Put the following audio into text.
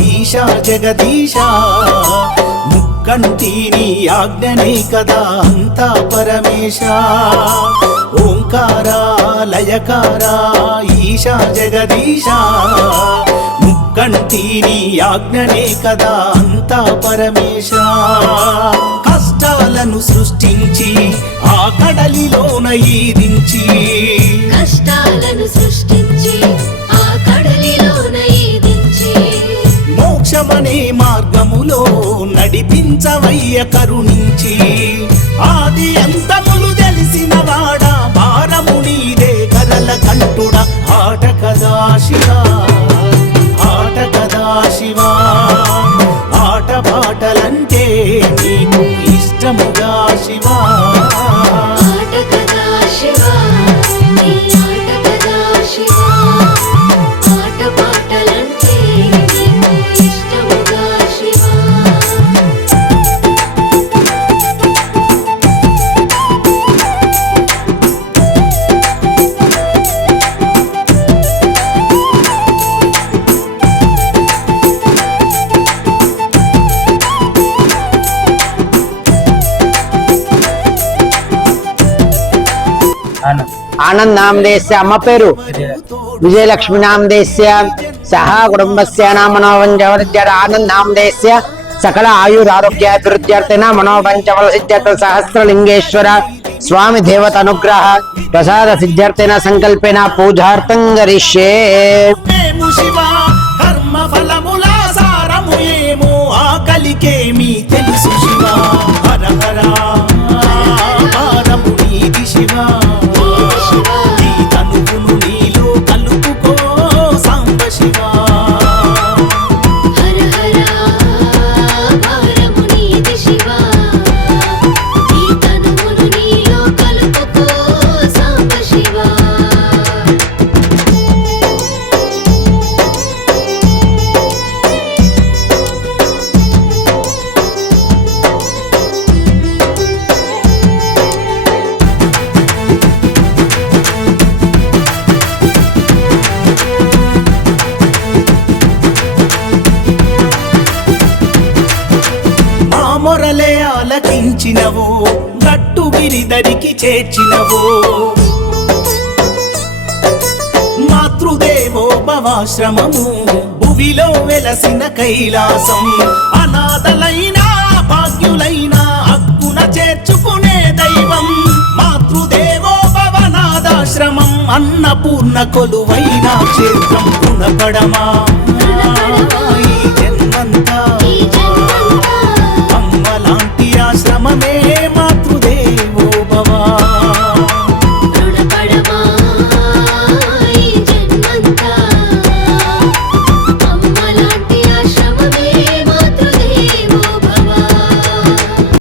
ఈశా జగదీశ ముక్కంటి నీ ఆజ్ఞనే కదా అంతా పరమేశ. ఓంకారా లయకారా ఈశా జగదీశ ముక్కంటి నీ ఆజ్ఞనే కదా అంతా పరమేశ. కష్టాలను సృష్టించి ఆ కడలిలోన ఈదించి కష్టాలను సృష్టించి నడిపించవయ్య కరుణించి. ఆది అంతములు తెలిసిన వాడ భారము నీదే కరల కంటుడ. ఆట కదా శివా ఆట కదా శివా. ఆట పాటలంటే నీకు ఇష్టముగా ఆనంద్. నామదేశ్య అమ్మ పేరు. విజయలక్ష్మి నామదేశ్య సహా కుటుంబస్య మనోవంచవృద్ధ్య ఆనంద్ నామదేశ్య సకల ఆయురారోగ్యాభివృద్ధ్యర్థిన మనోవంచవల సిద్ధ్యర్థ సహస్రలింగేశ్వర స్వామి దేవత అనుగ్రహ ప్రసాద సిద్ధ్యర్థిన సంకల్పేన పూజార్థం గరిష్యే. ఆలకించినవు గట్టు గిరిదరికి చేర్చినవు. మాతృదేవో భవాశ్రమము భువిలో వెలసిన కైలాసం. అనాథలైన భాగ్యులైన అక్కున చేర్చుకునే దైవం. మాతృదేవో భవనాథాశ్రమం అన్నపూర్ణ కొలువైన క్షేత్రం గుణపడమా